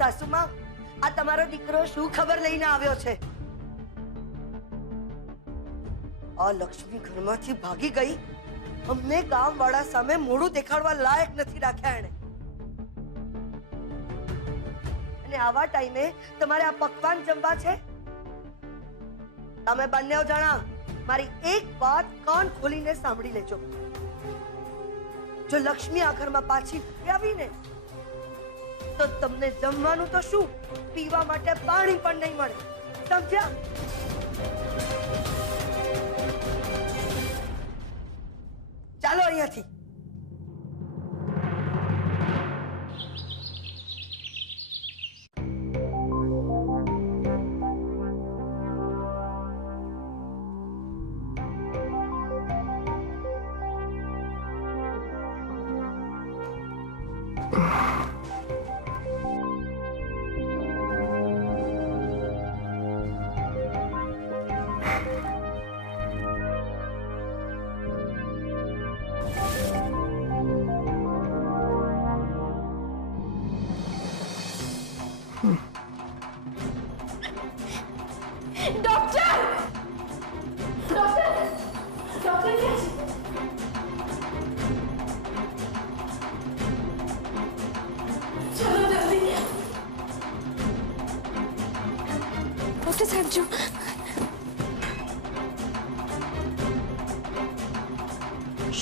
સાસુમાં, આ તમારો દીકરો શું ખબર લઈને આવ્યો છે? આ લક્ષ્મી ઘરમાંથી ભાગી ગઈ, અમને ગામવાળા સામે મોઢું દેખાડવા લાયક નથી રાખ્યા એણે. અને આવા ટાઈમે તમારે આ પકવાન જમવા છે? તમે બંને જણા મારી એક વાત કાન ખોલીને સાંભળી લેજો. જો લક્ષ્મી આ ઘરમાં પાછી આવીને તો તમને જમવાનું તો શું, પીવા માટે પાણી પણ નહીં મળે. સમજ્યા? ચાલો અહીંયાથી.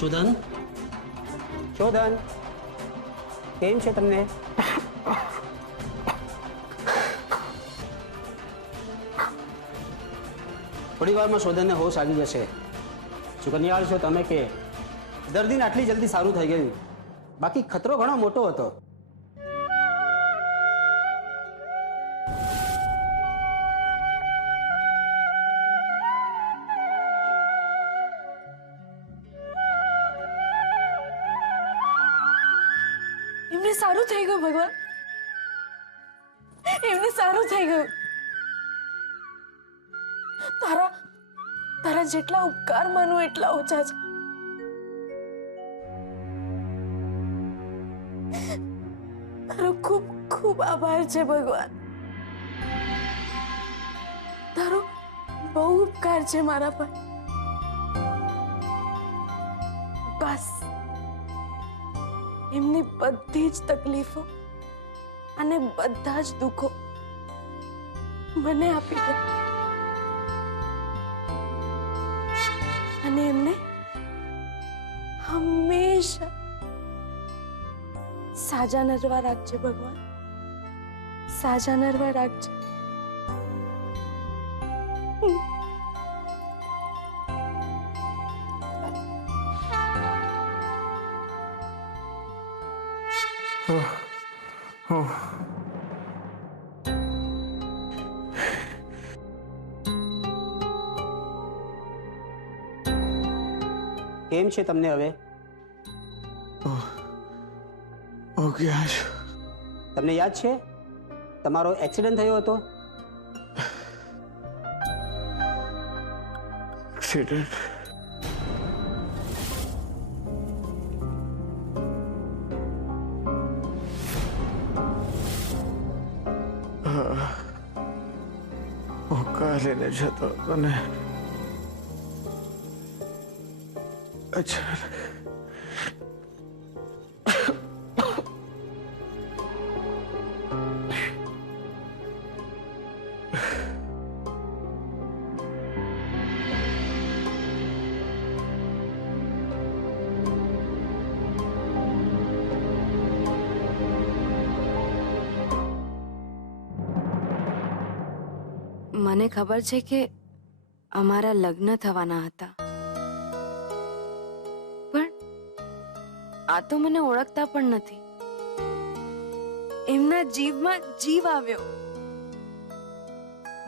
શોધન, શોધન, કેમ છે તમને? થોડી વારમાં શોધનને હોશ આવી જશે. સુકન્યાળ છો તમે કે દર્દીને આટલી જલ્દી સારું થઈ ગયું? બાકી ખતરો ઘણો મોટો હતો. એમને સારું થઈ ગયું ભગવાન, એમને સારું થઈ ગયું. તારા જેટલા ઉપકાર માનું એટલા ઓછા છે. તારો ખૂબ ખૂબ આભાર છે ભગવાન. તારો બહુ ઉપકાર છે મારા પર. બસ એમની બધી જ તકલીફો અને બધા જ દુઃખો મને આપી દે અને એમને હંમેશા સાજા નરવા રાખજે ભગવાન, સાજા નરવા રાખજે. કેમ છે તમને હવે? તમને યાદ છે તમારો એક્સિડન્ટ થયો હતો? એક્સિડન્ટ? કાલે જતો હતો ને, અચ્છા મને ખબર છે કે અમારા લગ્ન થવાના હતા, પણ આ તો મને ઓળખતા પણ નથી. એમના જીવમાં જીવ આવ્યો.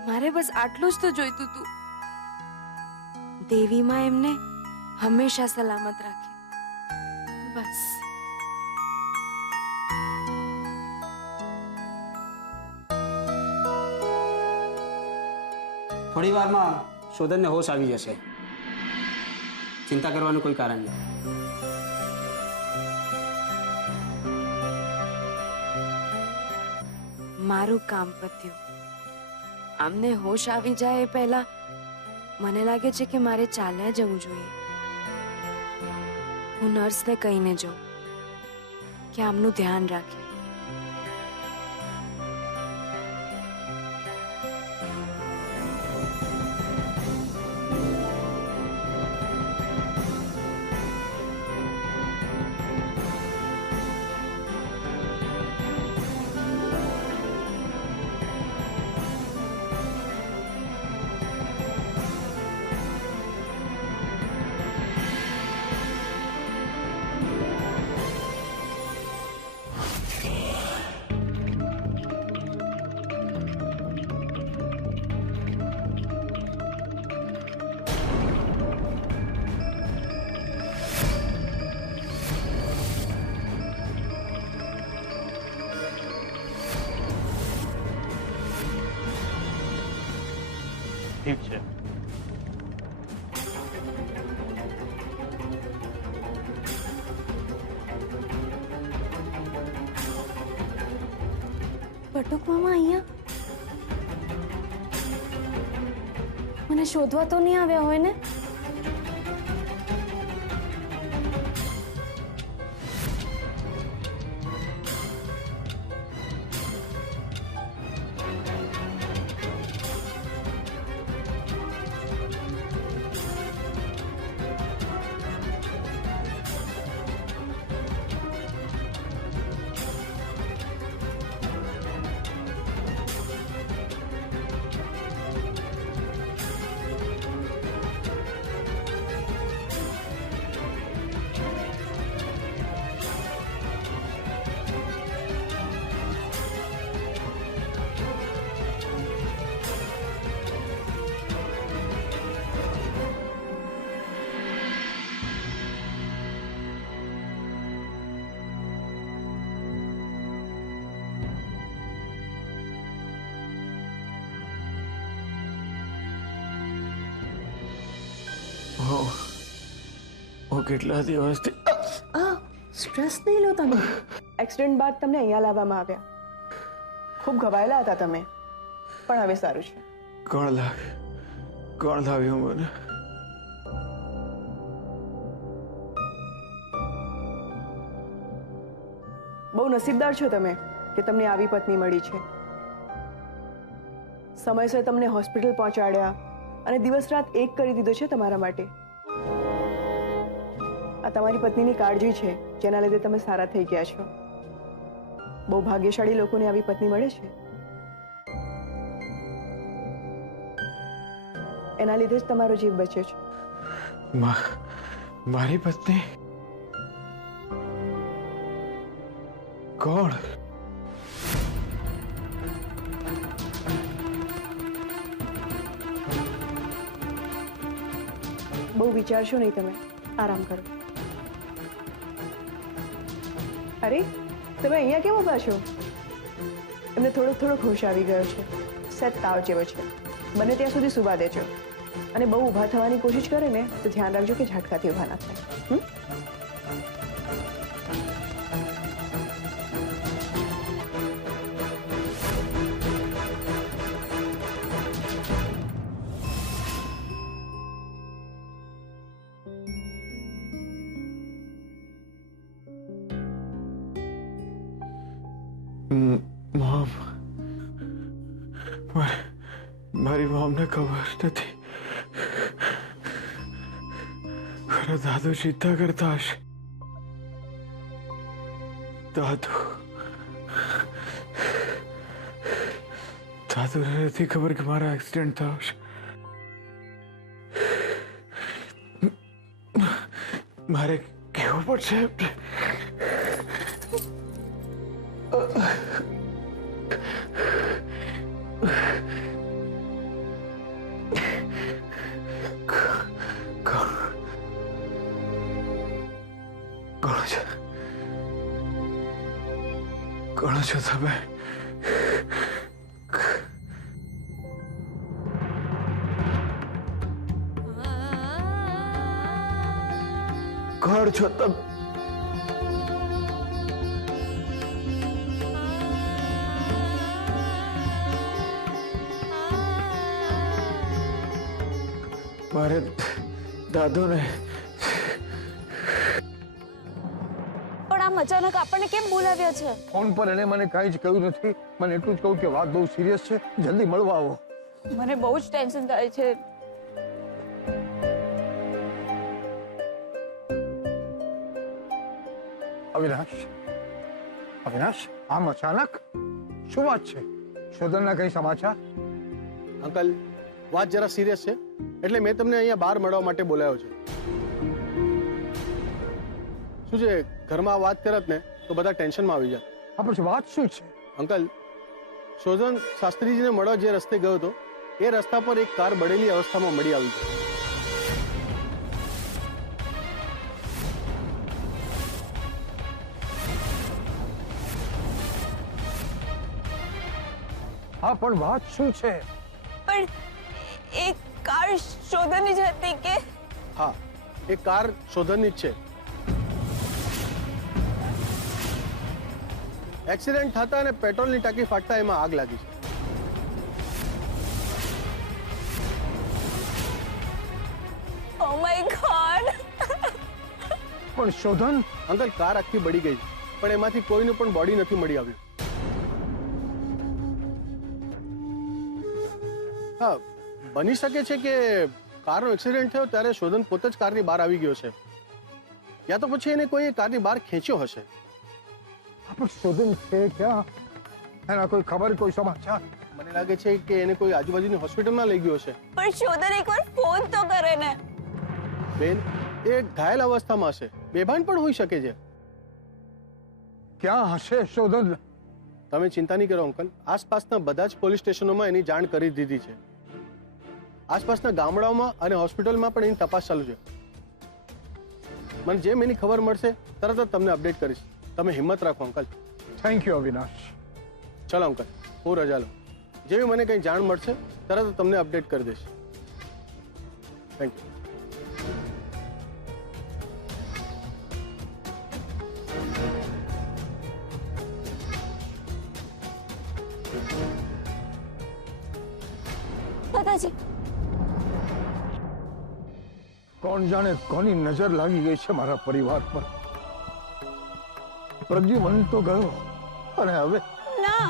મારે બસ આટલું જ તો જોઈતું હતું. દેવીમાં એમને હંમેશા સલામત રાખે. બસ. થોડી વારમાં શોધનને હોશ આવી જશે. ચિંતા કરવાનું કોઈ કારણ નહીં. મારું કામ પત્યું. આમને હોશ આવી જાય એ પહેલા મને લાગે છે કે મારે ચાલ્યા જવું જોઈએ. હું નર્સને કહીને જાઉં કે આમનું ધ્યાન રાખે. ઠીક છે. બટુક મામા અહીંયા મને શોધવા તો નહીં આવ્યા હોય ને? હું કેટલા દિવસથી સ્ટ્રેસ નહીં લો તમે. એક્સિડન્ટ બાદ તમને અહીંયા લાવવામાં આવ્યા. ખૂબ ઘવાયેલા હતા તમે, પણ હવે સારું છે. કોણ લાવ્યું મને? બહુ નસીબદાર છો તમે કે તમને આવી પત્ની મળી છે. સમયસર તમને હોસ્પિટલ પહોંચાડ્યા અને દિવસ રાત એક કરી દીધો છે તમારા માટે. આ તમારી પત્નીની કાળજી છે જેના લીધે તમે સારા થઈ ગયા છો. બહુ ભાગ્યશાળી લોકોને આવી પત્ની મળે છે. એના લીધે જ તમારો જીવ બચ્યો છે. મારી પત્ની? કોણ? બહુ વિચારશો નહીં તમે, આરામ કરો. અરે તમે અહીંયા કેમ ઊભા છો? એમને થોડોક હોશ આવી ગયો છે. સેટ તાવ જેવો છે. બને ત્યાં સુધી સુવા દેજો. અને બહુ ઊભા થવાની કોશિશ કરે ને તો ધ્યાન રાખજો કે ઝટકાથી ઊભા ના થાય. મોમ, મારી મોમને ખબર નથી. મારા દાદુ ચિંતા કરતા હશે. દાદુને નથી ખબર કે મારા એક્સિડન્ટ થયો છે. મારે કેવું પડશે. કોણ છો તમે? કોણ છો તમે? મારે દાદુને પણ આમ અચાનક આપણને કેમ બોલાવ્યા છે? ફોન પર એને મને કાંઈ જ કહ્યું નથી. મને એટલું જ કહ્યું કે વાત બહુ સિરિયસ છે, જલ્દી મળવા આવો. મને બહુ જ ટેન્શન થાય છે. અવિનાશ, અવિનાશ, આમ અચાનક શું વાત છે? શોધનના કઈ સમાચાર? અંકલ, વાત જરા સિરિયસ છે એટલે મેં તમને અહીંયા બહાર મળવા માટે બોલાવ્યો છે. શું છે, ઘરમાં વાત કરત ને તો બધા ટેન્શનમાં આવી જાય. હા, પછી વાત શું છે? અંકલ, શોધન શાસ્ત્રીજીને મળવા જે રસ્તે ગયો હતો એ રસ્તા પર એક કાર બળેલી અવસ્થામાં મળી આવી છે. હા, પણ વાત શું છે? પણ એ કાર શોધનની જ હતી કે? હા, એ કાર શોધનની જ છે. એક્સિડન્ટ થતા અને પેટ્રોલની ટાંકી ફાટતા એમાં આગ લાગી છે. Oh my God! પણ શોધન? અંકલ, કાર આખી બળી ગઈ છે પણ એમાંથી કોઈનું પણ બોડી નથી મળી આવ્યું. હા, બની શકે છે કે કારનો એક્સિડન્ટ થયો ત્યારે શોધન પોતે જ કારની બહાર આવી ગયો છે, યા તો પછી એને કોઈ કારની બહાર ખેંચ્યો હશે. હા, પણ શોધન છે ક્યાં? એના કોઈ ખબર, કોઈ સમાચાર? મને લાગે છે કે એને કોઈ આજુબાજુની હોસ્પિટલમાં લઈ ગયો છે. પણ શોધન એકવાર ફોન તો કરે ને. બેન, એ ઘાયલ અવસ્થામાં હશે, બેભાન પણ હોઈ શકે છે. ક્યાં હશે શોધન? તમે ચિંતા નહીં કરો અંકલ, આસપાસના બધા જ પોલીસ સ્ટેશનોમાં એની જાણ કરી દીધી છે. આસપાસના ગામડાઓમાં અને હોસ્પિટલમાં પણ એની તપાસ ચાલુ છે. મને જેમ એની ખબર મળશે તરત જ તમને અપડેટ કરીશ. તમે હિંમત રાખો અંકલ. Thank you Avinash. ચલો અંકલ, હું રજા લઉં. જેવી મને કંઈ જાણ મળશે તરત જ તમને અપડેટ કરી દઈશ. Thank you. દાદાજી, કોણ જાણે કોની નજર લાગી ગઈ છે મારા પરિવાર પર. પ્રદ્યુમન તો ગયો અને હવે ના,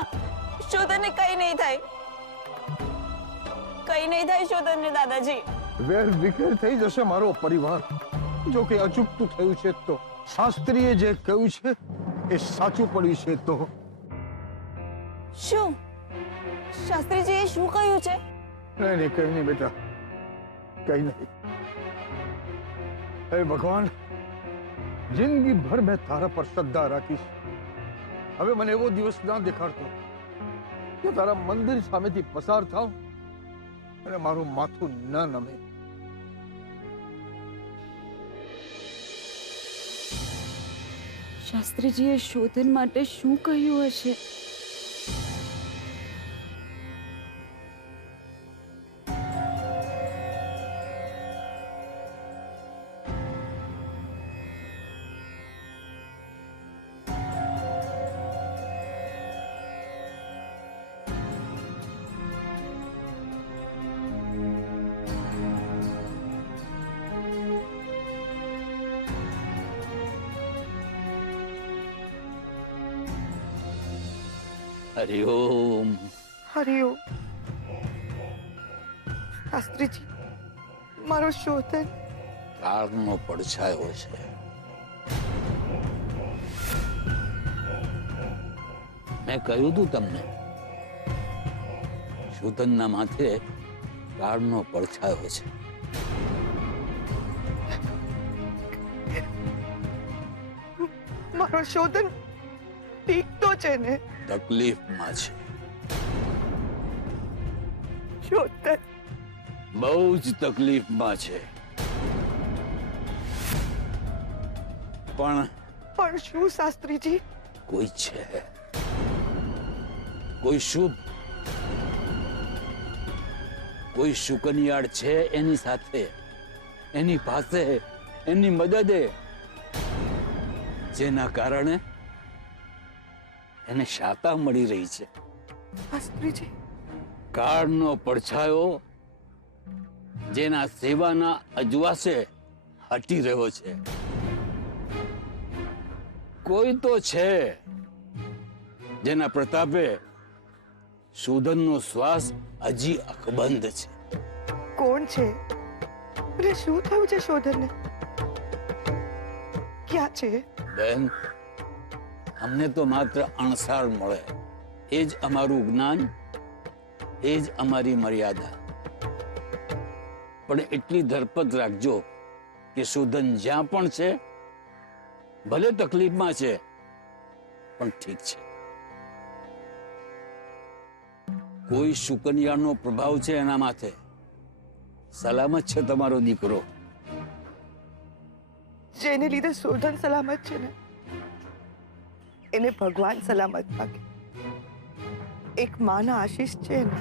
શોધનને કઈ નહીં થાય. કઈ નહીં થાય શોધનને દાદાજી. વેર વિખેર થઈ જશે મારો પરિવાર. જો કે અચૂકતું થયું છે તો શાસ્ત્રીએ જે કહ્યું છે એ સાચું પડ્યું છે તો. શું શાસ્ત્રીજીએ શું કહ્યું છે? નહીં નહીં, કઈ નહીં બેટા, કઈ નહીં. હે ભગવાન, જિંદગી ભર મેં તારા પર શ્રદ્ધા રાખીશ. હવે મને એવો દિવસ ના દેખાડતો કે તારા મંદિર સામેથી પસાર થાવ અને મારું માથું ન નમે. શાસ્ત્રીજીએ શોધન માટે શું કહ્યું હશે? હરિઓમ. હરિઓમ. શાસ્ત્રીજી, મારો શોધન કાળનો પડછાયો છે. મેં કહ્યું તું તમને, શોધનના માથે કાળનો પડછાયો છે. મારો શોધન ઠીક તો છે ને? તકલીફમાં છે, શોધન બહુ જ તકલીફમાં છે. પણ શું શાસ્ત્રીજી? કોઈ છે, કોઈ શુભ, કોઈ શુકનિયાળ છે એની સાથે, એની પાસે, એની મદદે, જેના કારણે એને શાતા મળી રહી છે. શાસ્ત્રીજી, કાળનો પડછાયો જેના સેવાના અજવાસે હટી રહ્યો છે. કોઈ તો છે જેના પ્રતાપે શોધનનો શ્વાસ હજી અકબંધ છે. કોણ છે અને શું થયું છે શોધનને? ક્યાં છે? બેન, અમને તો માત્ર અણસાર મળે એ જ અમારું જ્ઞાન, એ જ અમારી મર્યાદા. પણ એટલી ધરપત રાખજો કે શોધન જ્યાં પણ છે, ભલે તકલીફમાં છે, પણ ઠીક છે. કોઈ શુકનિયાનો પ્રભાવ છે એના માથે. સલામત છે તમારો દીકરો. જેને લીધે શોધન સલામત છે ને, એને ભગવાન સલામત રાખે. એક માના આશીષ છે ને.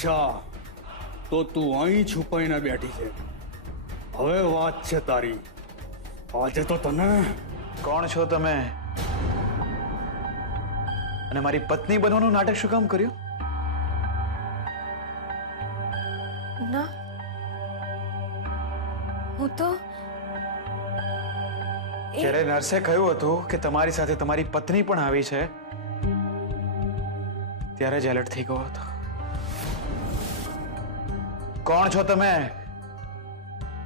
અચ્છા, તો તું અહીં છુપાઈને બેઠી છે. હવે વાત છે તારી. આજે તો તને. કોણ છો તમે? અને મારી પત્ની બનવાનું નાટક શું કામ કર્યું? ના, હું તો જ્યારે નર્સે કહ્યું હતું કે તમારી સાથે તમારી પત્ની પણ આવી છે, ત્યારે જ એલર્ટ થઈ ગયો હતો. કોણ છો તમે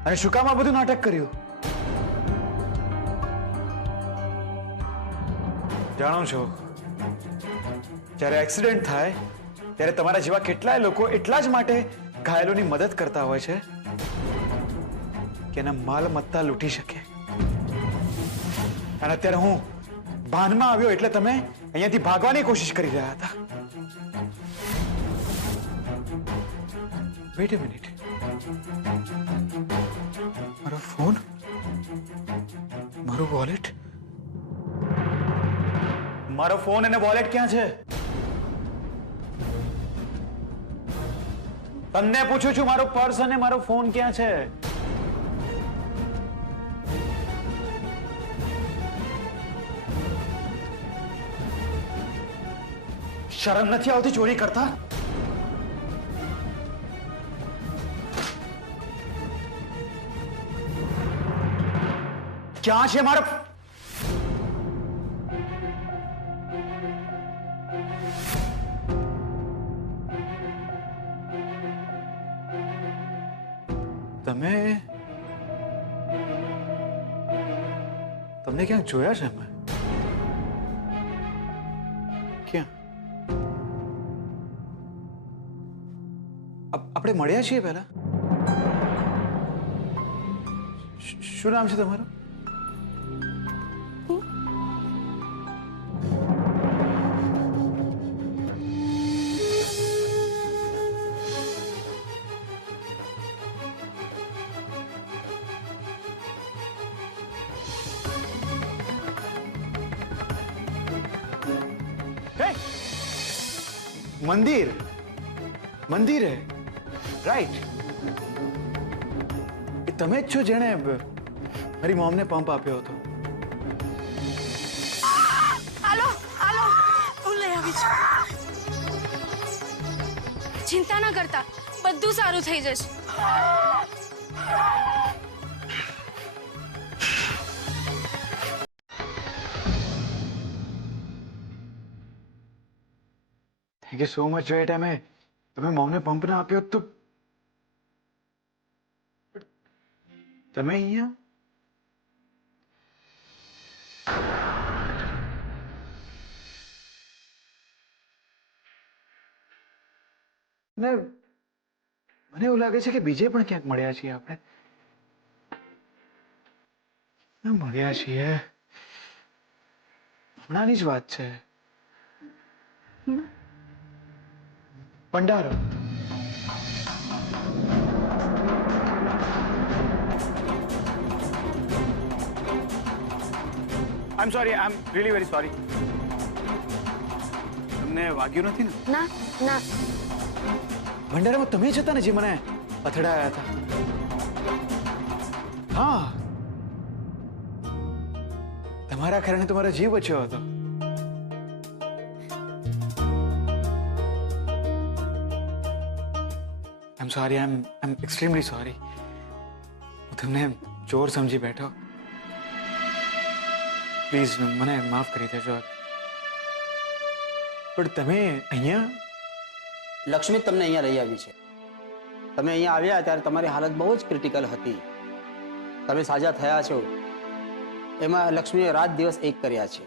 અને શું કામ આ બધું નાટક કર્યું? જાણો છો, જ્યારે એક્સિડન્ટ થાય ત્યારે તમારા જેવા કેટલાય લોકો એટલા જ માટે ઘાયલોની મદદ કરતા હોય છે કે એના માલમત્તા લૂંટી શકે. અને અત્યારે હું ભાનમાં આવ્યો એટલે તમે અહીંયાથી ભાગવાની કોશિશ કરી રહ્યા હતા. વેઇટ અ મિનિટ, મારો ફોન, મારું વોલેટ, મારો ફોન અને વોલેટ ક્યાં છે? તમને પૂછું છું, મારો પર્સ અને મારો ફોન ક્યાં છે? શરમ નથી આવતી ચોરી કરતા? ક્યાં છે મારો? તમને ક્યાંક જોયા છે મેં? ક્યાં? આપણે મળ્યા છીએ પહેલા? શું નામ છે તમારું? મંદિર, મંદિર હે, રાઈટ. એ તમે જ છો જેણે મારી મોમને પંપ આપ્યો હતો. આવી છું. ચિંતા ના કરતા, બધું સારું થઈ જશે. Thank you so much. જો એ ટાઈમે તમે મોમને પંપ ના આપ્યો તો તમે અહીંયા ને મને એવું લાગે છે કે બીજે પણ ક્યાંક મળ્યા છીએ આપણે. મળ્યા છીએ, હમણાંની જ વાત છે. ભંડારો. I am sorry, I am really very sorry. તમને વાગ્યું નથી ને? ના ના, ભંડારામાં તમે જ હતા ને જે મને અથડાયા હતા? હા, તમારા કારણે તમારો જીવ બચ્યો હતો. I am sorry, I am extremely sorry. હું તમને ચોર સમજી બેઠો. પ્લીઝ મને માફ કરી દેજો. પણ તમે અહીંયા? લક્ષ્મી તમને અહીંયા લઈ આવી છે. તમે અહીંયા આવ્યા ત્યારે તમારી હાલત બહુ જ ક્રિટિકલ હતી. તમે સાજા થયા છો એમાં લક્ષ્મીએ રાત દિવસ એક કર્યા છે.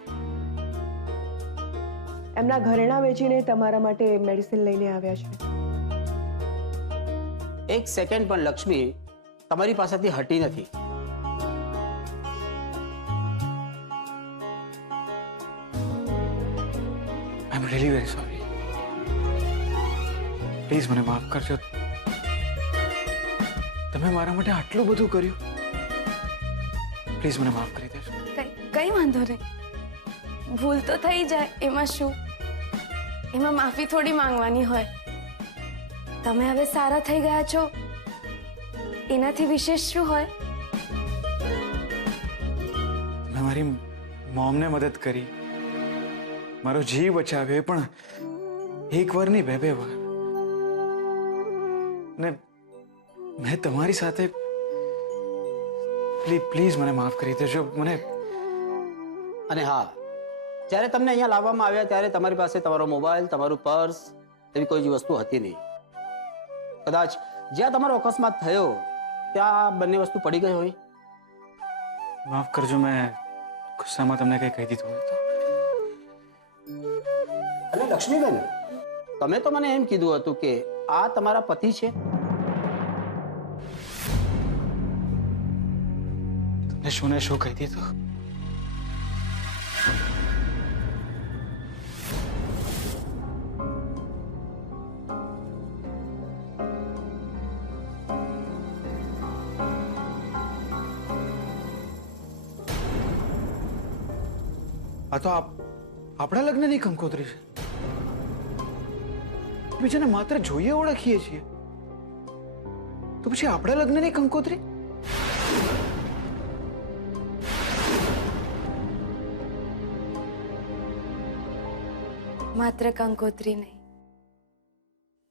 એમના ઘરેણાં વેચીને તમારા માટે મેડિસિન લઈને આવ્યા છે. એક સેકન્ડ પણ લક્ષ્મી તમારી પાસેથી હટી નથી. I am really very sorry. Please મને માફ કરજો. તમે મારા માટે આટલું બધું કર્યું. પ્લીઝ મને માફ કરી દેજો. કઈ વાંધો નહીં, ભૂલ તો થઈ જાય, એમાં શું? એમાં માફી થોડી માંગવાની હોય. તમે હવે સારા થઈ ગયા છો, એનાથી વિશેષ શું હોય? મેં મારી મોમને મદદ કરી, મારો જીવ બચાવ્યો, એ પણ એક વાર નહીં, બે વાર. ને મેં તમારી સાથે પ્લીઝ મને માફ કરી દેજો. મને અને હા, જ્યારે તમને અહીંયા લાવવામાં આવ્યા ત્યારે તમારી પાસે તમારો મોબાઈલ, તમારું પર્સ એવી કોઈ જ વસ્તુ હતી નહીં. કદાચ જ્યાં તમારો અકસ્માત થયો ત્યાં બંને વસ્તુ પડી ગઈ હોય. માફ કરજો, મેં ગુસ્સામાં તમને કંઈ કહી દીધું હોય તો. અને લક્ષ્મીબેન, તમે તો મને એમ કીધું હતું કે આ તમારા પતિ છે. તમને શું ને શું કહી દીધું? આ તો આપણા લગ્નની કંકોત્રી છે. બીજાને માત્ર જોઈએ ઓળખીએ છીએ, તો પછી આપણા લગ્નની કંકોત્રી? માત્ર કંકોત્રી નહીં,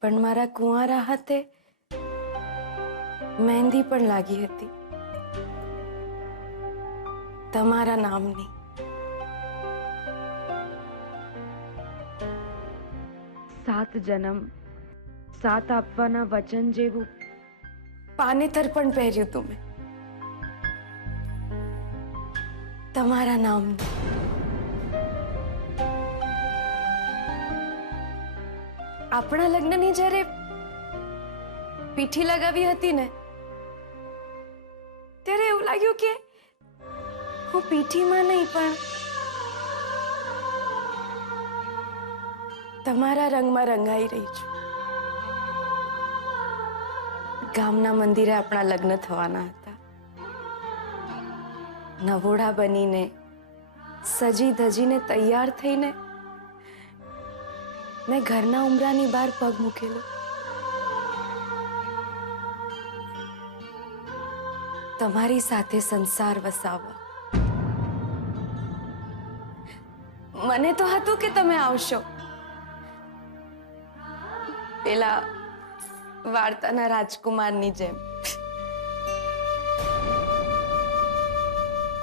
પણ મારા કુંવારા હાથે મહેંદી પણ લાગી હતી, તમારા નામની. સાત જન્મ સાત આપવાના વચન જેવું પાનેતર પણ પહેર્યું તું મેં, તમારા નામનું. આપણા લગ્નની જ્યારે પીઠી લગાવી હતી ને, ત્યારે એવું લાગ્યું કે હું પીઠીમાં નહીં પણ તમારા રંગમાં રંગાઈ રહી છું. ગામના મંદિરે આપણા લગ્ન થવાના હતા. નવોડા બનીને, સજી ધજીને તૈયાર થઈને મેં ઘરના ઉંબરાની બહાર પગ મૂકેલો. તમારી સાથે સંસાર વસાવવા. મને તો હતું કે તમે આવશો, પેલા વાર્તાના રાજકુમારની જેમ.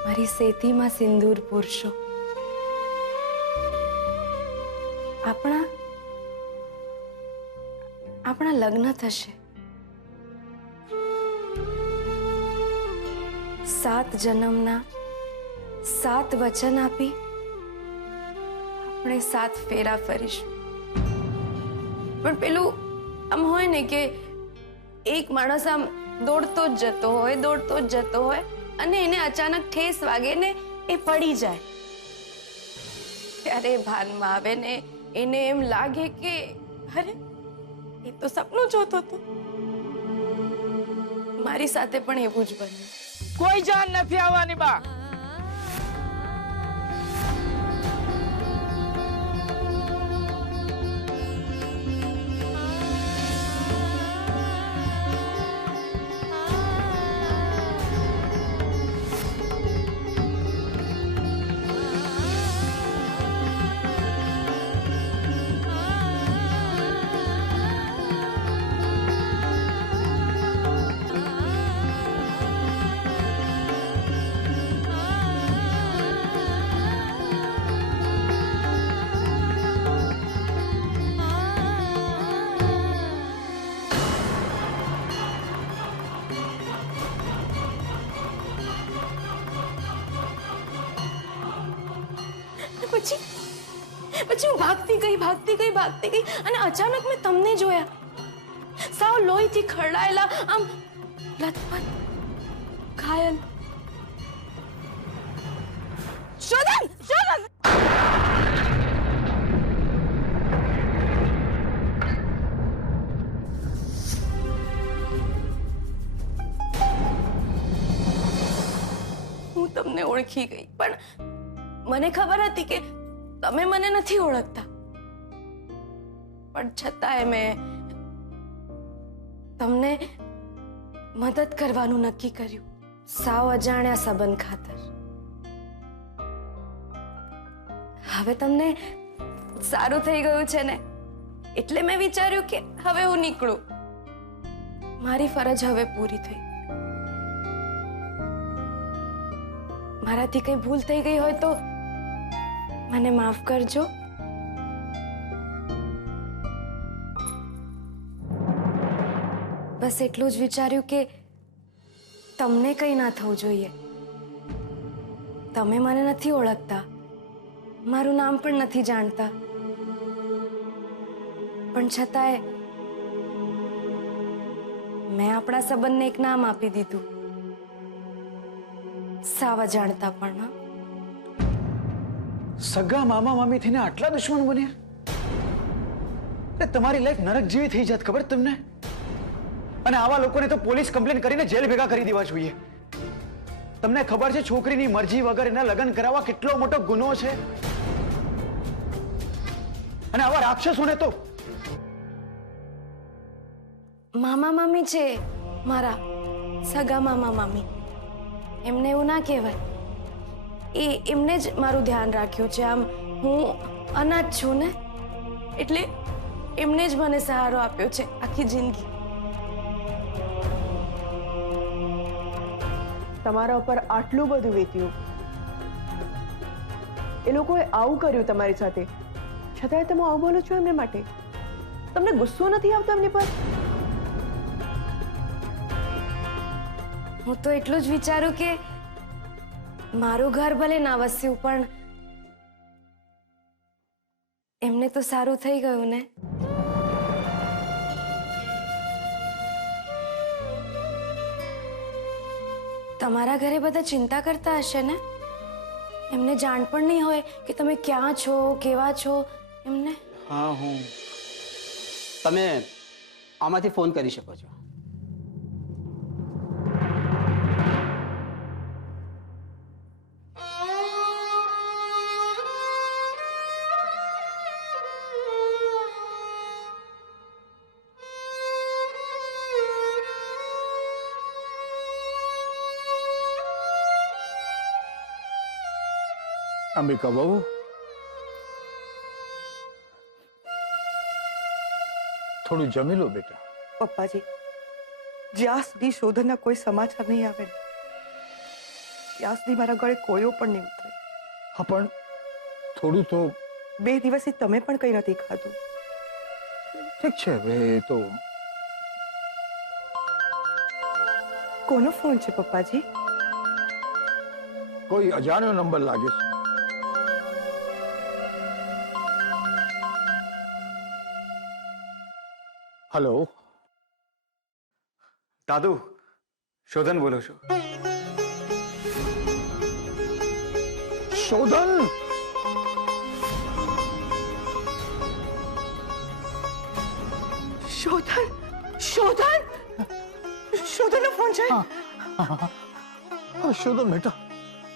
મારી સેતીમાં સિંદૂર પુરુષો. આપણા લગ્ન થશે. 7 જન્મના 7 વચન આપી આપણે 7 ફેરા ફરીશું. પણ પેલું આમ હોય ને કે એક માણસ આમ દોડતો જ જતો હોય અને એને અચાનક ઠેસ વાગે ને એ પડી જાય, ત્યારે ભાનમાં આવે ને એને એમ લાગે કે અરે એ તો સપનું જોતો હતો. મારી સાથે પણ એવું જ બન્યું. કોઈ જાન નથી આવવાની બા. પછી હું ભાગતી ગઈ અને અચાનક મેં તમને જોયા, સાવ લોહીથી ખરડાયેલા, આમ લથપથ, ઘાયલ. શોધન! હું તમને ઓળખી ગઈ, પણ મને ખબર હતી કે તમે મને નથી ઓળખતા, પણ છતાંય મેં તમને મદદ કરવાનું નક્કી કર્યું, સાવ અજાણ્યા સંબંધ ખાતર. હવે તમને સારું થઈ ગયું છે ને, એટલે મેં વિચાર્યું કે હવે હું નીકળું. મારી ફરજ હવે પૂરી થઈ. મારાથી કઈ ભૂલ થઈ ગઈ હોય તો મને માફ કરજો. બસ એટલું જ વિચાર્યું કે તમને કંઈ ના થવું જોઈએ. તમે મને નથી ઓળખતા, મારું નામ પણ નથી જાણતા, પણ છતાંય મેં આપણા સંબંધને એક નામ આપી દીધું, સાવ જાણતા પણ. હા, સગા મામા મામી થઈને આટલા દુશ્મન બન્યા? એટલે તમારી લાઈફ નરક જેવી થઈ જાત, ખબર તમને? અને આવા લોકોને તો પોલીસ કમ્પ્લેન કરીને જેલ ભેગા કરી દેવા જોઈએ. તમને ખબર છે છોકરીની મરજી વગર એના લગ્ન કરાવવા કેટલો મોટો ગુનો છે? અને આવા રાક્ષસોને તો મામા મામી છે મારા, સગા મામા મામી. એમને એવું ના કહેવાય. એમને જ મારું ધ્યાન રાખ્યું છે. આમ હું અનાથ છું ને, એટલે એમને જ મને સહારો આપ્યો છે આખી જિંદગી. તમારા ઉપર આટલું બધું વીત્યું, એ લોકોએ આવું કર્યું તમારી સાથે, છતાંય તમે આવું બોલો છો એમને માટે? તમને ગુસ્સો નથી આવતો એમની પર? હું તો એટલું જ વિચારું કે મારું ઘર ભલે ના વસ્યું, પણ એમને તો સારું થઈ ગયું ને. તમારા ઘરે બધા ચિંતા કરતા હશે ને? એમને જાણ પણ નહીં હોય કે તમે ક્યાં છો, કેવા છો એમને? હા, હું તમે આમાંથી ફોન કરી શકો છો. અંબિકા બહુ, થોડું જમી લો બેટા. પપ્પાજી, જ્યાં સુધી શોધનના કોઈ સમાચાર નહીં આવે ને, ત્યાં સુધી મારા ગળે કોયો પણ નહીં ઉતરે. હા, પણ થોડું તો 2 દિવસથી તમે પણ કંઈ નથી ખાધું. ઠીક છે. હવે એ તો કોનો ફોન છે પપ્પાજી? કોઈ અજાણ્યો નંબર લાગે છે. હેલો, દાદુ, શોધન બોલો છો. શોધન, શોધન, શોધન, શોધનનો ફોન છે. અરે શોધન બેટા,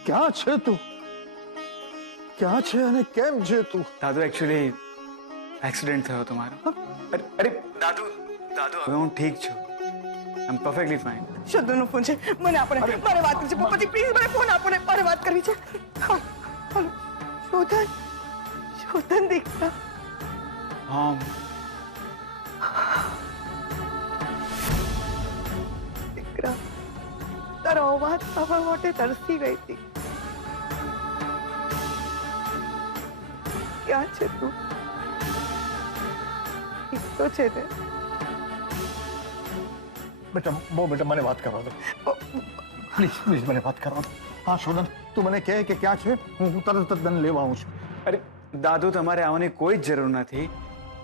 ક્યાં છે તું? ક્યાં છે અને કેમ છે તું? દાદુ, એકચ્યુઅલી એક્સિડન્ટ થયો હતો મારો. અરે દાદુ, હવે હું ઠીક છું. આઈ એમ પરફેક્ટલી ફાઇન. શોધનનો ફોન છે. મને આપણે મારે વાત કરવી છે. પપ્પાજી પ્લીઝ મને ફોન આપો ને, મારે વાત કરવી છે. હાલો, શોધન, શોધન દીકરા. હા, દીકરા, તારો અવાજ સાંભળવા માટે તરસી ગઈ હતી. ક્યાં છે તું? ઠીક તો છે ને? બેટા, મને વાત કરવા દો. પ્લીઝ મને વાત કરવા દો. હા શોધન, તું મને કહે કે ક્યાં છે. હું તરત જ તને લેવા આવું છું. અરે દાદુ, તમારે આવવાની કોઈ જ જરૂર નથી.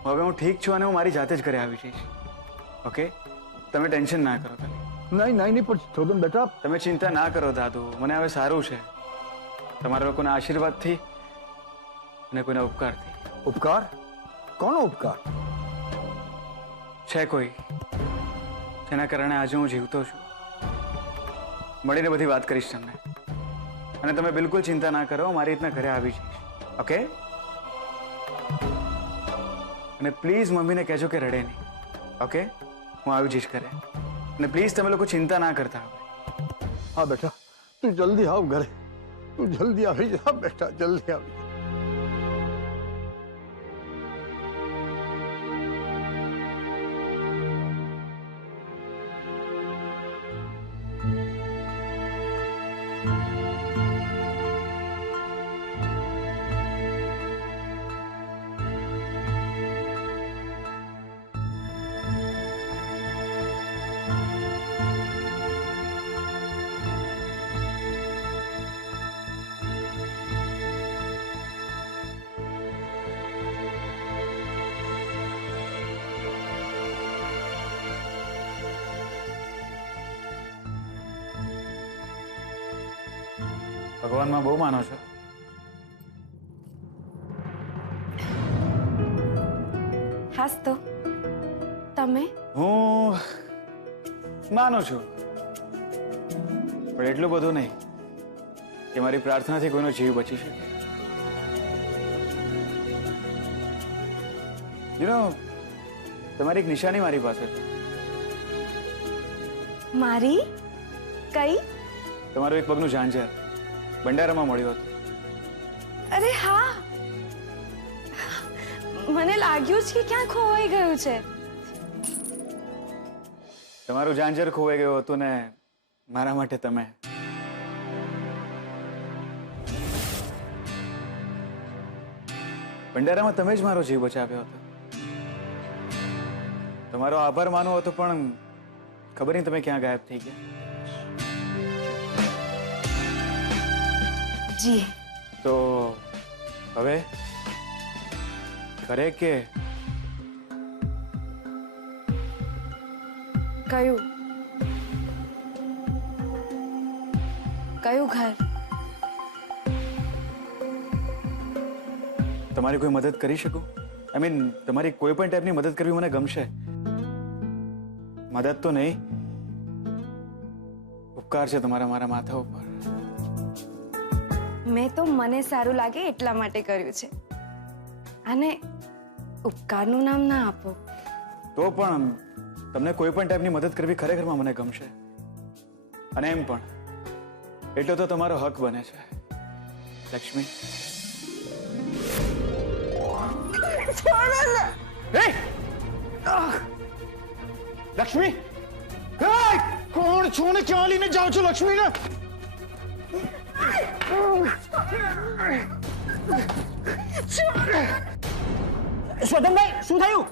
હવે હું ઠીક છું અને હું મારી જાતે જ ઘરે આવી જઈશ. ઓકે, તમે ટેન્શન ના કરો. નહીં પણ શોધન બેટા, તમે ચિંતા ના કરો દાદુ. મને હવે સારું છે, તમારા લોકોના આશીર્વાદથી અને કોઈના ઉપકારથી. ઉપકાર? કોનો ઉપકાર? છે કોઈ જેના કારણે આજે હું જીવતો છું. મળીને બધી વાત કરીશ તમને. અને તમે બિલકુલ ચિંતા ના કરો, મારી રીતના ઘરે આવી જઈશ. ઓકે? અને પ્લીઝ મમ્મીને કહેજો કે રડે નહીં. ઓકે, હું આવી જઈશ ઘરે. અને પ્લીઝ તમે લોકો ચિંતા ના કરતા. હા બેટા, તું જલ્દી આવ ઘરે. તું જલ્દી આવી જા બેટા, જલ્દી આવી જા. ભગવાનમાં બહુ માનો છો? હાસ તો તમે? હું માનું છું, પણ એટલું બધું નહીં કે મારી પ્રાર્થનાથી કોઈનો જીવ બચી શકે. તમારી એક નિશાની મારી પાસે છે. મારી? કઈ? તમારું એક પગનું ઝાંઝર ભંડારામાં મળ્યું હતું. અરે હા, મને લાગ્યું જ કે ક્યાં ખોવાઈ ગયું છે. તમારું ઝાંઝર ખોવાઈ ગયું હતું ને મારા માટે તમે. ભંડારામાં તમે જ મારો જીવ બચાવ્યો હતો. તમારો આભાર માનવો હતો, પણ ખબર નહીં તમે ક્યાં ગાયબ થઈ ગયા. જી તો હવે ઘરે કે? કયું ઘર? તમારી કોઈ મદદ કરી શકું? આઈ મીન, તમારી કોઈ પણ ટાઈપની મદદ કરવી મને ગમશે. મદદ તો નહીં, ઉપકાર છે તમારા મારા માથા ઉપર. મેં તો મને સારું લાગે એટલા માટે કર્યું છે, અને ઉપકારનું નામ ના આપો. તો પણ તમને કોઈ પણ ટાઈપની મદદ કરવી ખરેખરમાં મને ગમશે. અને એમ પણ એટલો તો તમારો હક બને છે લક્ષ્મી. છોડ ને! એ! લક્ષ્મી, કોણ છો ને ક્યાં લઈને જાઓ છો લક્ષ્મીને? શોધનભાઈ, શું થયું?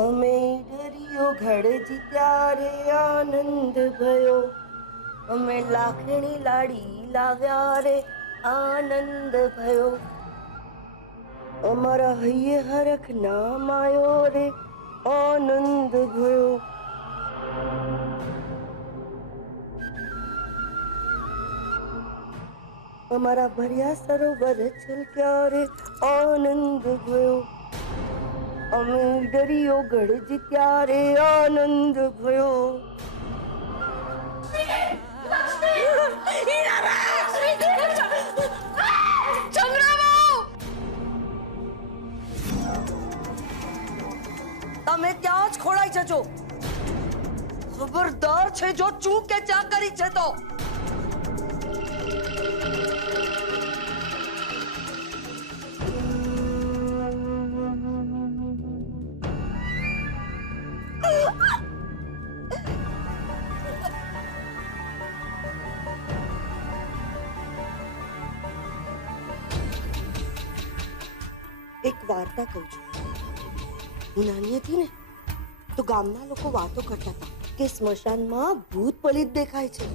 અમે દરિયો ઘડજી ત્યારે આનંદ ભયો, અમે લાખણી લાડી લાવ્યા રે આનંદ ભયો, અમારા હૈયે હરખ નામ આયો રે આનંદ ભયો. અમારા ભર્યા સરોવર છલક્યા રે આનંદ ભયો, અમે દરિયો ગઢજી ત્યારે આનંદ ભયો. તમે ત્યાં જ ખોડાઈ જજો. ખબરદાર છે જો ચૂક કે ચા કરી છે તો. એક વાર્તા કહું છું. હું નાની હતી ને તો ગામના લોકો વાતો કરતા હતા કે સ્મશાનમાં ભૂત પલિત દેખાય છે.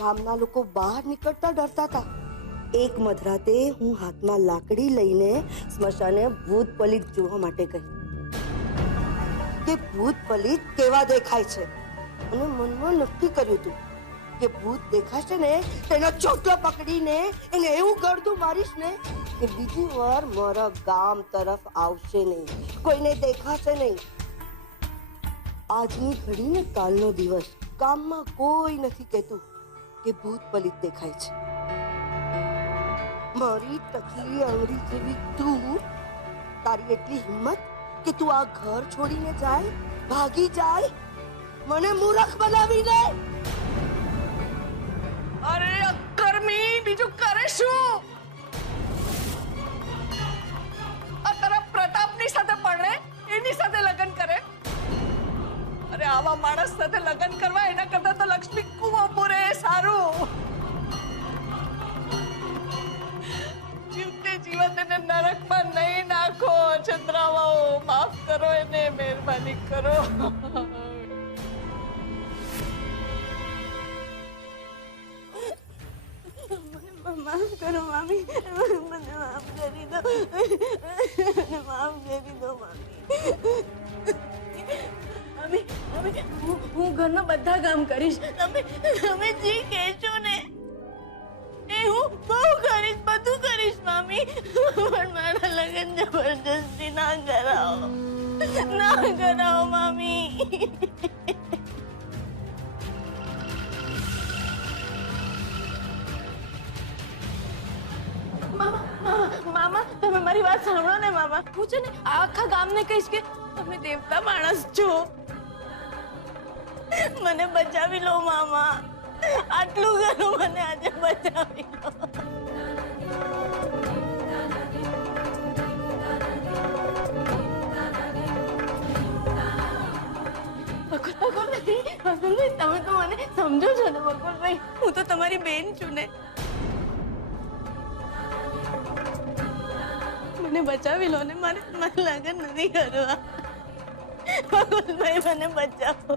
ગામના લોકો બહાર નીકળતા ડરતા હતા. એક મધરાતે હું હાથમાં લાકડી લઈને સ્મશાને ભૂત પલિત જોવા માટે ગઈ કે ભૂત પલિત કેવા દેખાય છે, અને મનમાં નક્કી કર્યું હતું કે ભૂત દેખાશે ને તેનો ચોટલો પકડીને એને એવું ગળદું મારીશ ને કે બીજી વાર મારા ગામ તરફ આવશે નહીં, કોઈને દેખાશે નહીં. આજની ઘડી ને કાલનો દિવસ ગામમાં કોઈ નથી કહેતું કે ભૂત પલિત દેખાય છે. મારી ટકલી આંગળી જેવી તું, તારી એટલી હિંમત કે તું આ ઘર છોડીને જાય, ભાગી જાય, મને મૂર્ખ બનાવીને. અરે અકર્મી, બીજું કરે શું? આ તારા પ્રતાપની સાથે પડે, એની સાથે લગ્ન કરે? અરે આવા માણસ સાથે લગ્ન કરવા એના કરતા તો લક્ષ્મી કુવા પૂરે સારું. જીવતે જીવત એને નરકમાં નહીં નાખો. ચંદ્રાવાઓ, માફ કરો એને, મહેરબાની કરો. માફ કરો મામી, મને માફ કરી દો, માફ કરી દો મામી. હું ઘરના બધા કામ કરીશ. તમે જે કહેશો ને એ હું બહુ કરીશ પણ મારા લગન જબરદસ્તી ના કરાવો, ના કરાવો મામી. મામા, તમે મારી વાત સાંભળો ને મામા. હું છે ને આખા ગામને કહીશ કે તમે દેવતા માણસ છો. મને બચાવી લો મામા, આટલું કરો, મને આજે બચાવી લો. બકુલભાઈ, તમે તો મને સમજો છો ને બકુલભાઈ, હું તો તમારી બેન છું ને. મને બચાવી લો ને, મારે લગ્ન નથી કરવા. બકુલભાઈ, મને બચાવો.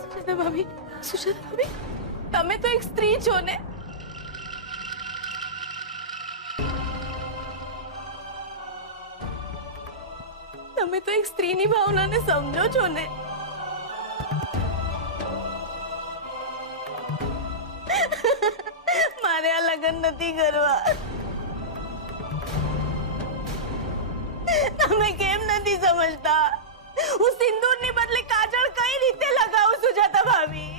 સુજાતા ભાભી, તમે તો એક સ્ત્રી છો ને. તમે તો એક સ્ત્રીની ભાવનાને સમજો છો ને. મારે આ લગ્ન નથી કરવા. તમે કેમ નથી સમજતા? હું સિંદૂરની બદલે કાજળ કઈ રીતે લગાવું સુજાતા ભાભી?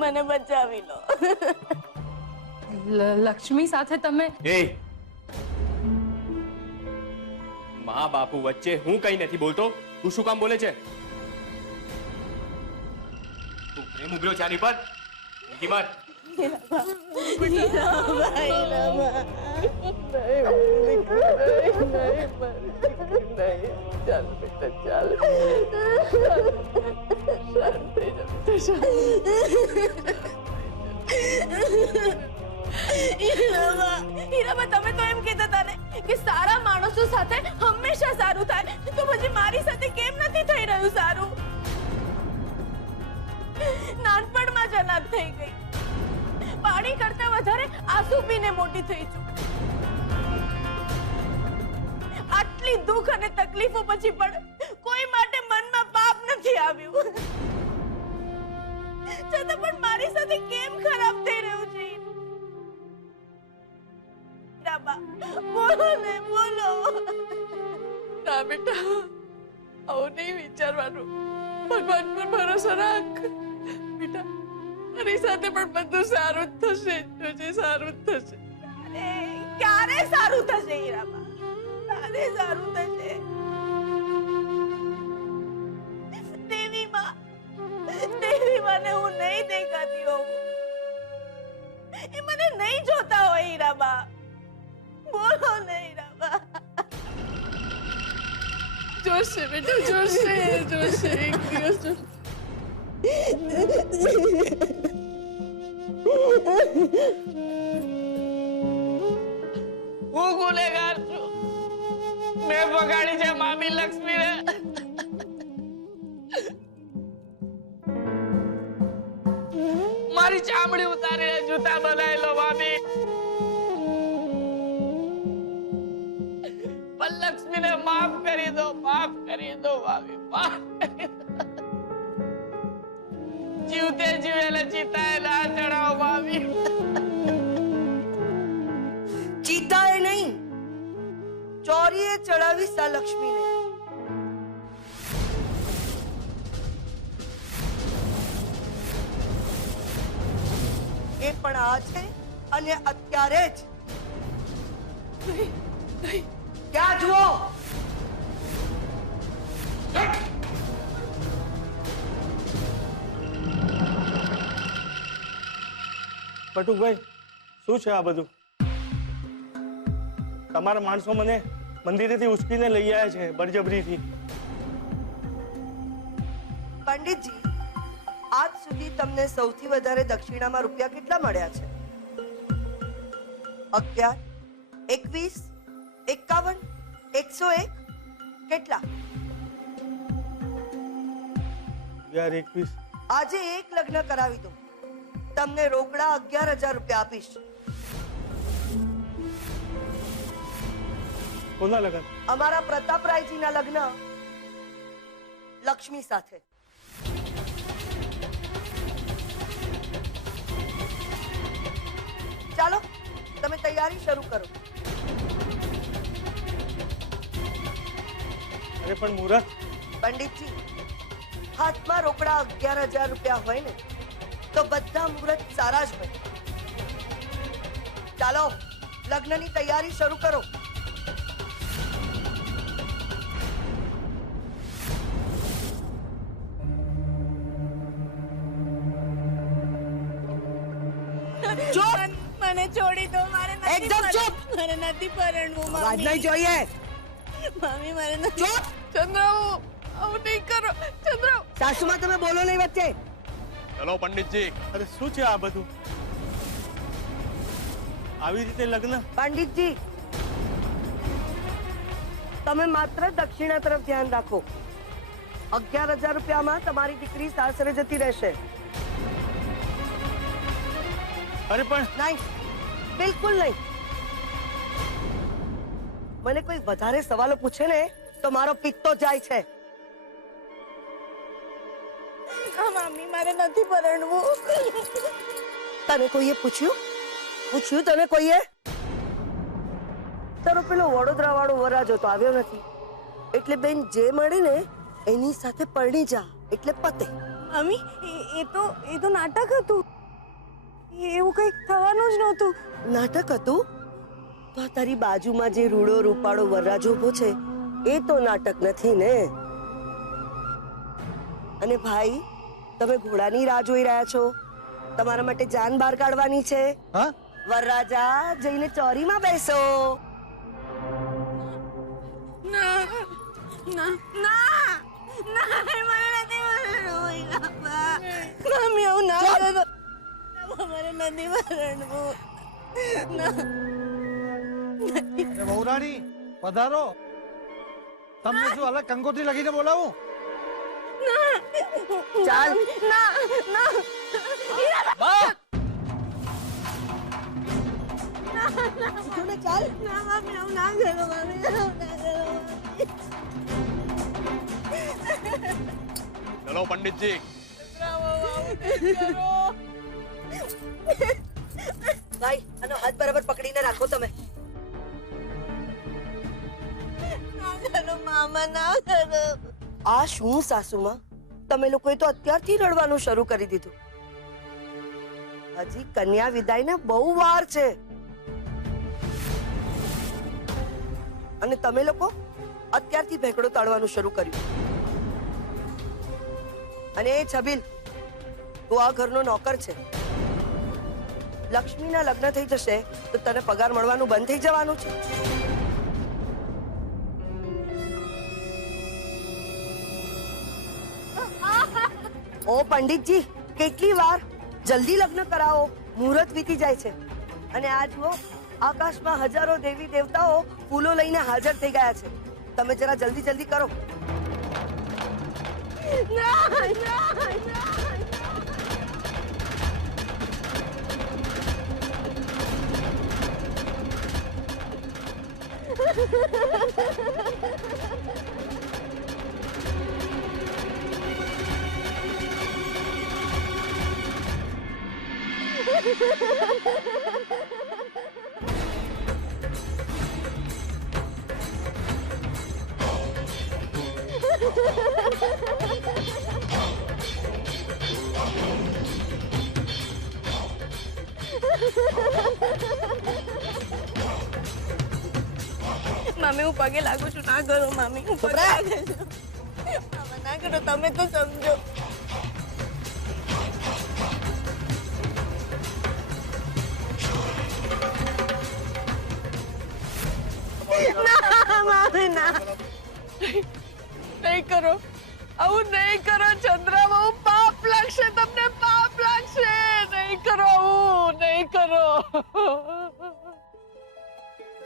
મને બચાવી લો. લક્ષ્મી સાથે તમે એ મા બાપુ વચ્ચે હું કઈ નથી બોલતો, તું શું કામ બોલે છે? તું પ્રેમ ઉભર્યો ચાની પર હિમત. હીરાબા, તમે તો એમ કહેતા હતા ને કે સારા માણસો સાથે હંમેશા સારું થાય, તો પછી મારી સાથે કેમ નથી થઈ રહ્યું સારું? નાનપણમાં જ અનાથ થઈ ગઈ, પાણી કરતા વધારે આંસુ પીને મોટી થઈ છું. આટલી દુઃખ અને તકલીફો પછી પણ કોઈ માટે મનમાં પાપ નથી આવ્યું, છતાં પણ મારી સાથે કેમ ખરાબ થઈ રહ્યું છે? બોલો ને, બોલો. ના બેટા, આવું નહીં વિચારવાનું. ભગવાન પર ભરોસો રાખ બેટા. મારી સાથે પણ બધું સારું જ થશે, જોજે સારું જ થશે. ક્યારે સારું થશે હીરાબા? ક્યારે સારું થશે? દેવી માને હું નહીં દેખાતી હોઉં, એ મને નહીં જોતા હોય હીરાબા. બોલો ને હીરાબા. જોશે બેટા, જોશે, જોશે, એક દિવસ જોશે. હું ગુનેગાર છું. મેં બગાડી છે મામી લક્ષ્મીને. મારી ચામડી ઉતારીને જૂતા બનાવી લો મામી. પણ લક્ષ્મીને માફ કરી દો, માફ કરી દો મામી, માફ કરી દો. જીવતે જીવેલે ચિતાએ ના ચડાવો મામી. ચિતાએ નહીં, ચોરીએ ચડાવીશ આ લક્ષ્મીને. એ પણ આજે અને અત્યારે જ. ક્યાં જુઓ? પટુકભાઈ, શું છે આ બધું? તમારા માણસો મને મંદિરેથી ઉચકીને લઈ આવ્યા છે બળજબરીથી. પંડિતજી, આજ સુધી તમને સૌથી વધારે દક્ષિણામાં રૂપિયા કેટલા મળ્યા છે? 11, 21, 51, 101? કેટલા? 21. આજે એક લગ્ન કરાવી દો, તમને રોકડા 11,000 રૂપિયા આપીશ. કોના લગ્ન? અમારા પ્રતાપરાયજીના લગ્ન લક્ષ્મી સાથે. ચાલો તમે તૈયારી શરૂ કરો. અરે પણ મુહૂર્ત. પંડિતજી, હાથમાં રોકડા 11,000 રૂપિયા હોય ને તો બધા મુહૂર્ત સારા જ હોય. ચાલો લગ્નની તૈયારી શરૂ કરો. મને છોડી દો, મારે એકદમ ચૂપ. મારે નથી પરણવું. અવાજ નહીં જોઈએ. મમ્મી મારે નથી. ચૂપ. ચંદ્રાઓ આવું નહીં કરો. ચંદ્રાઓ સાસુમાં તમે બોલો નહીં વચ્ચે. ચલો પંડિતજી. અરે શું છે આ બધું? આવી રીતે લગ્ન? પંડિતજી, તમે માત્ર દક્ષિણા તરફ ધ્યાન રાખો. 11,000 રૂપિયામાં તમારી દીકરી સાસરે જતી રહેશે. અરે પણ નહીં, બિલકુલ નહીં. મને કોઈ વધારે સવાલો પૂછે ને તો મારો પિત્તો જાય છે. મમ્મી મારે નથી પરણવું. તને કોઈએ પૂછ્યું તને કોઈએ? તારો પેલો વડોદરા વાળો વરાજો તો આવ્યો નથી, એટલે બેન જે મળે ને એની સાથે પરણી જા એટલે પતે. મમ્મી એ તો નાટક હતું. એવું કંઈક થવાનું જ નહોતું. નાટક હતું? તો આ તારી બાજુમાં જે રૂડો રૂપાળો વરરાજો ઉભો છે એ તો નાટક નથી ને? અને ભાઈ, તમે ઘોડાની રાહ જોઈ રહ્યા છો. તમારા માટે જાન બહાર કાઢવાની છે. વરરાજા, જઈને ચોરીમાં બેસો. ના ના ના ના, મને નથી પરણવું. મમ્મી આવું ના કરો. મારે નથી પરણવું. બહુરાણી પધારો. તમને શું અલગ કંકોત્રી લખીને બોલાવું? ચાલ. ના ના ચાલ. ના મમ્મી આવું ના કરો. મમ્મી આવું ના કરો. ચલો પંડિતજી. ભાઈ, આનો હાથ બરાબર પકડીને રાખો તમે. મામા ના કરો. આ શું સાસુમાં, તમે લોકોએ તો અત્યારથી રડવાનું શરૂ કરી દીધું. હજી કન્યા વિદાયને બહુ વાર છે અને તમે લોકો અત્યારથી ભેંકડો તાળવાનું શરૂ કર્યું. અને એ છબીલ, તું આ ઘરનો નોકર છે. લક્ષ્મીના લગ્ન થઈ જશે તો તને પગાર મળવાનું બંધ થઈ જવાનું છે. ઓ પંડિતજી, કેટલી વાર? જલ્દી લગ્ન કરાવો, મુહૂર્ત વીતી જાય છે. અને આ જુઓ, આકાશમાં હજારો દેવી દેવતાઓ ફૂલો લઈને હાજર થઈ ગયા છે. તમે જરા જલ્દી જલ્દી કરો. ના ના ના. મમ્મી હું પગે લાગુ છું. ના કરો મમ્મી, હું પગે લાગુ છું. ના કરો, તમે તો સમજો. ના મમ્મી ના. નહીં કરો, આવું નહીં કરો. ચંદ્રા બહુ પાપ લાગશે તમને, પાપ લાગશે. નહીં કરો આવું, નહીં કરો.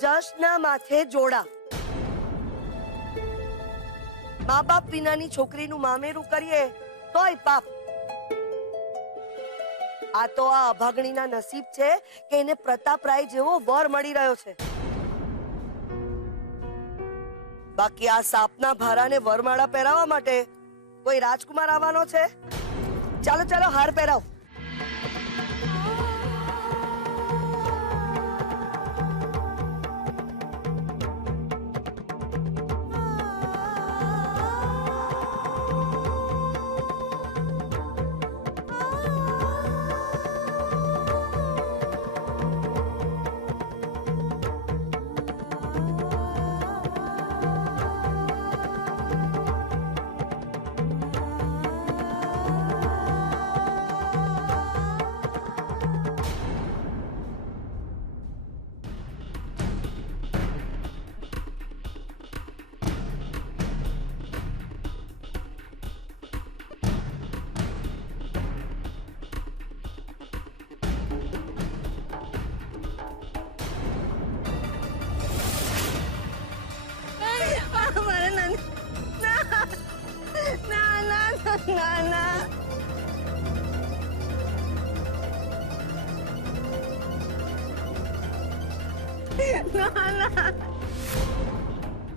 જશના માથે જોડા. મા બાપ વિનાની છોકરીનું મામેરું કરીએ તોય પાપ. આ તો આ અભાગણીના નસીબ છે કે એને પ્રતાપરાય જેવો વર મળી રહ્યો છે. બાકી આ સાપના ભારાને વરમાળા પહેરાવવા માટે કોઈ રાજકુમાર આવવાનો છે? ચાલો ચાલો હાર પહેરાવો.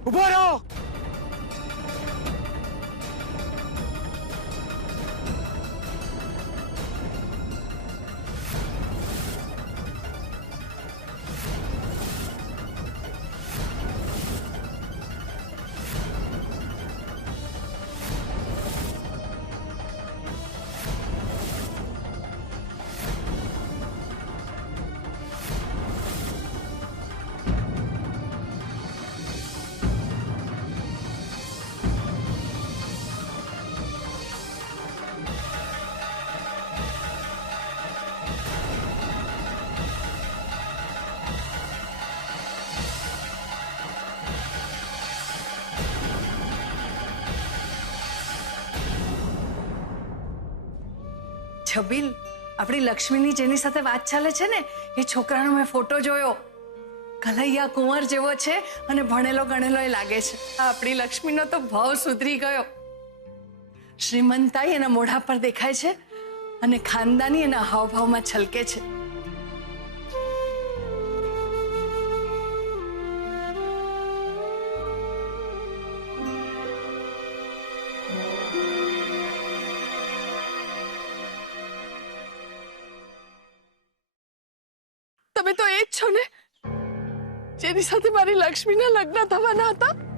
ઉભો રહો. છબીલ, આપણી લક્ષ્મીની જેની સાથે વાત ચાલે છે ને એ છોકરાનો મેં ફોટો જોયો. કલૈયા કુંવર જેવો છે અને ભણેલો ગણેલો લાગે છે. આપણી લક્ષ્મીનો તો ભાવ સુધરી ગયો. શ્રીમંતાઈ એના મોઢા પર દેખાય છે અને ખાનદાની એના હાવભાવમાં છલકે છે. તમે તો એ જ છો ને જેની સાથે મારી લક્ષ્મીના લગ્ન થવાના હતા.